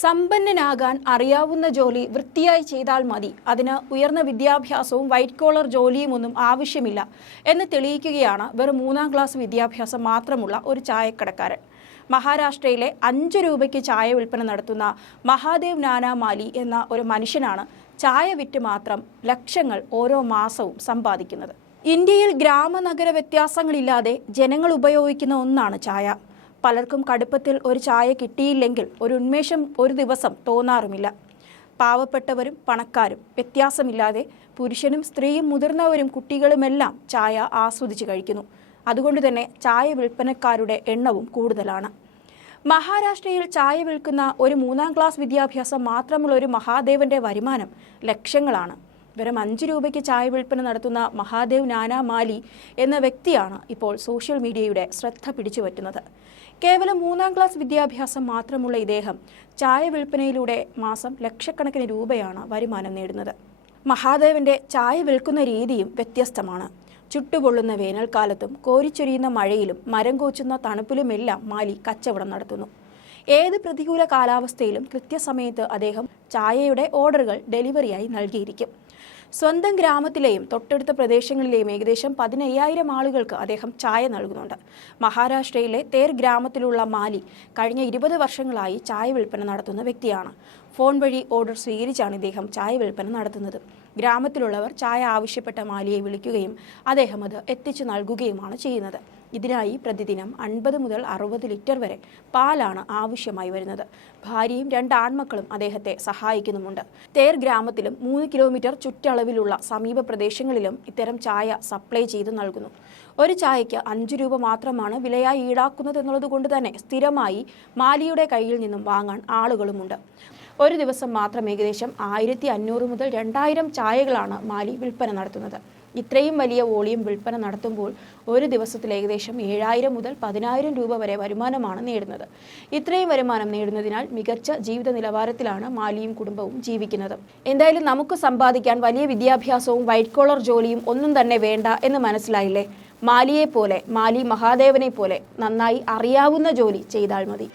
സമ്പന്നനാകാൻ അറിയാവുന്ന ജോലി വൃത്തിയായി ചെയ്താൽ മതി. അതിന് ഉയർന്ന വിദ്യാഭ്യാസവും വൈറ്റ് കോളർ ജോലിയും ഒന്നും ആവശ്യമില്ല എന്ന് തെളിയിക്കുകയാണ് വെറും മൂന്നാം ക്ലാസ് വിദ്യാഭ്യാസം മാത്രമുള്ള ഒരു ചായക്കടക്കാരൻ. മഹാരാഷ്ട്രയിലെ അഞ്ച് രൂപയ്ക്ക് ചായ വിൽപ്പന നടത്തുന്ന മഹാദേവ് നാനാമാലി എന്ന ഒരു മനുഷ്യനാണ് ചായ വിറ്റ് മാത്രം ലക്ഷങ്ങൾ ഓരോ മാസവും സമ്പാദിക്കുന്നത്. ഇന്ത്യയിൽ ഗ്രാമനഗര വ്യത്യാസങ്ങളില്ലാതെ ജനങ്ങൾ ഉപയോഗിക്കുന്ന ഒന്നാണ് ചായ. പലർക്കും കടുപ്പത്തിൽ ഒരു ചായ കിട്ടിയില്ലെങ്കിൽ ഒരു ഉന്മേഷം ഒരു ദിവസം തോന്നാറുമില്ല. പാവപ്പെട്ടവരും പണക്കാരും വ്യത്യാസമില്ലാതെ പുരുഷനും സ്ത്രീയും മുതിർന്നവരും കുട്ടികളുമെല്ലാം ചായ ആസ്വദിച്ച് കഴിക്കുന്നു. അതുകൊണ്ട് തന്നെ ചായ വിൽപ്പനക്കാരുടെ എണ്ണവും കൂടുതലാണ്. മഹാരാഷ്ട്രയിൽ ചായ വിൽക്കുന്ന ഒരു മൂന്നാം ക്ലാസ് വിദ്യാഭ്യാസം മാത്രമുള്ള ഒരു മഹാദേവന്റെ വരുമാനം ലക്ഷങ്ങളാണ്. വെറും അഞ്ച് രൂപയ്ക്ക് ചായ വിൽപ്പന നടത്തുന്ന മഹാദേവ് നാനാ മാലി എന്ന വ്യക്തിയാണ് ഇപ്പോൾ സോഷ്യൽ മീഡിയയുടെ ശ്രദ്ധ പിടിച്ചു പറ്റുന്നത്. കേവലം മൂന്നാം ക്ലാസ് വിദ്യാഭ്യാസം മാത്രമുള്ള ഇദ്ദേഹം ചായ വിൽപ്പനയിലൂടെ മാസം ലക്ഷക്കണക്കിന് രൂപയാണ് വരുമാനം നേടുന്നത്. മഹാദേവന്റെ ചായ വിൽക്കുന്ന രീതിയും വ്യത്യസ്തമാണ്. ചുട്ടുപൊള്ളുന്ന വേനൽക്കാലത്തും കോരിച്ചൊരിയുന്ന മഴയിലും മരം കോച്ചുന്ന തണുപ്പിലുമെല്ലാം മാലി കച്ചവടം നടത്തുന്നു. ഏത് പ്രതികൂല കാലാവസ്ഥയിലും കൃത്യസമയത്ത് അദ്ദേഹം ചായയുടെ ഓർഡറുകൾ ഡെലിവറിയായി നൽകിയിരിക്കും. സ്വന്തം ഗ്രാമത്തിലെയും തൊട്ടടുത്ത പ്രദേശങ്ങളിലെയും ഏകദേശം പതിനയ്യായിരം ആളുകൾക്ക് അദ്ദേഹം ചായ നൽകുന്നുണ്ട്. മഹാരാഷ്ട്രയിലെ തേർ ഗ്രാമത്തിലുള്ള മാലി കഴിഞ്ഞ ഇരുപത് വർഷങ്ങളായി ചായ വിൽപ്പന നടത്തുന്ന വ്യക്തിയാണ്. ഫോൺ വഴി ഓർഡർ സ്വീകരിച്ചാണ് ഇദ്ദേഹം ചായ വിൽപ്പന നടത്തുന്നത്. ഗ്രാമത്തിലുള്ളവർ ചായ ആവശ്യപ്പെട്ട മാലിയെ വിളിക്കുകയും അദ്ദേഹം അത് എത്തിച്ചു നൽകുകയുമാണ് ചെയ്യുന്നത്. ഇതിനായി പ്രതിദിനം അൻപത് മുതൽ അറുപത് ലിറ്റർ വരെ പാലാണ് ആവശ്യമായി വരുന്നത്. ഭാര്യയും രണ്ട് ആൺമക്കളും അദ്ദേഹത്തെ സഹായിക്കുന്നുമുണ്ട്. തേർ ഗ്രാമത്തിലും മൂന്ന് കിലോമീറ്റർ ചുറ്റളവിലുള്ള സമീപ പ്രദേശങ്ങളിലും ഇത്തരം ചായ സപ്ലൈ ചെയ്ത് നൽകുന്നു. ഒരു ചായയ്ക്ക് അഞ്ച് രൂപ മാത്രമാണ് വിലയായി ഈടാക്കുന്നത് എന്നുള്ളതുകൊണ്ട് തന്നെ സ്ഥിരമായി മാലിയുടെ കയ്യിൽ നിന്നും വാങ്ങാൻ ആളുകളുമുണ്ട്. ഒരു ദിവസം മാത്രം ഏകദേശം ആയിരത്തി അഞ്ഞൂറ് മുതൽ രണ്ടായിരം ചായകളാണ് മാലി വിൽപ്പന നടത്തുന്നത്. ഇത്രയും വലിയ വോളിയം വിൽപ്പന നടത്തുമ്പോൾ ഒരു ദിവസത്തിൽ ഏകദേശം ഏഴായിരം മുതൽ പതിനായിരം രൂപ വരെ വരുമാനമാണ് നേടുന്നത്. ഇത്രയും വരുമാനം നേടുന്നതിനാൽ മികച്ച ജീവിത നിലവാരത്തിലാണ് മാലിയും കുടുംബവും ജീവിക്കുന്നത്. എന്തായാലും നമുക്ക് സമ്പാദിക്കാൻ വലിയ വിദ്യാഭ്യാസവും വൈറ്റ് കോളർ ജോലിയും ഒന്നും തന്നെ വേണ്ട എന്ന് മനസ്സിലായില്ലേ? മാലിയെ പോലെ മാലി മഹാദേവനെ പോലെ നന്നായി അറിയാവുന്ന ജോലി ചെയ്താൽ മതി.